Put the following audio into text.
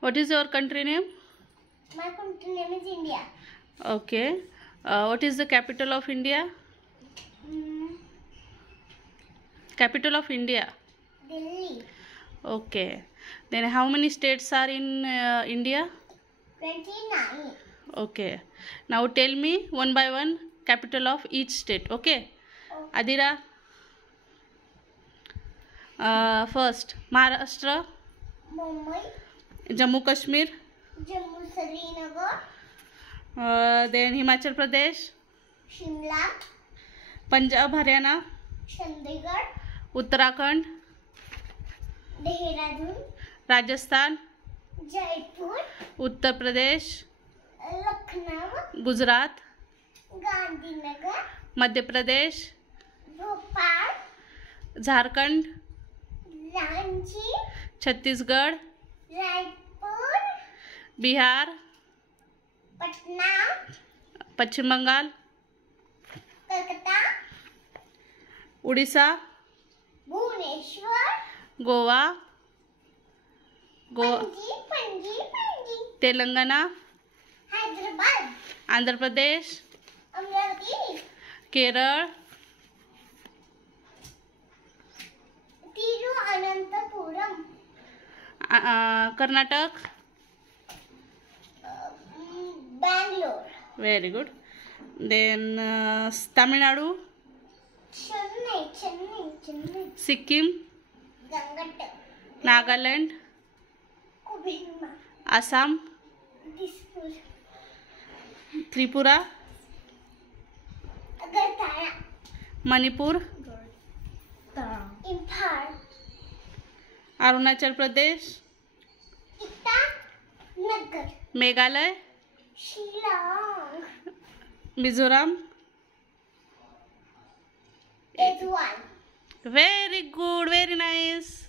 What is your country name? My country name is India. Okay. What is the capital of India? Capital of India. Delhi. Okay. Then how many states are in India? 29. Okay. Now tell me one by one capital of each state. Okay. Adira. First, Maharashtra, Mumbai. Jammu Kashmir, Jammu Srinagar. then Himachal Pradesh, Shimla. Punjab, Haryana, Chandigarh. Uttarakhand, Dehradun. Rajasthan, Jaipur. Uttar Pradesh, Lucknow. Gujarat, Gandhinagar. Madhya Pradesh, Bhopal. Jharkhand, Ranchi. Chhattisgarh, Raipur. Bihar, Patna. Pachchim Bengal, Kolkata. Odisha, Bhubaneswar. Goa, Panji. Telangana, Hyderabad. Andhra Pradesh, Amravati. Kerala, Tiruvananthapuram. Karnataka. Bangalore. Very good. Then Tamil Nadu, Chennai. Sikkim, Gangatam. Nagaland, Kohima. Assam, Dispur. Tripura, Agartala. Manipur, Imphal. Arunachal Pradesh, Itanagar. Meghalaya, Shillong. Mizoram. Is one. Very good, very nice.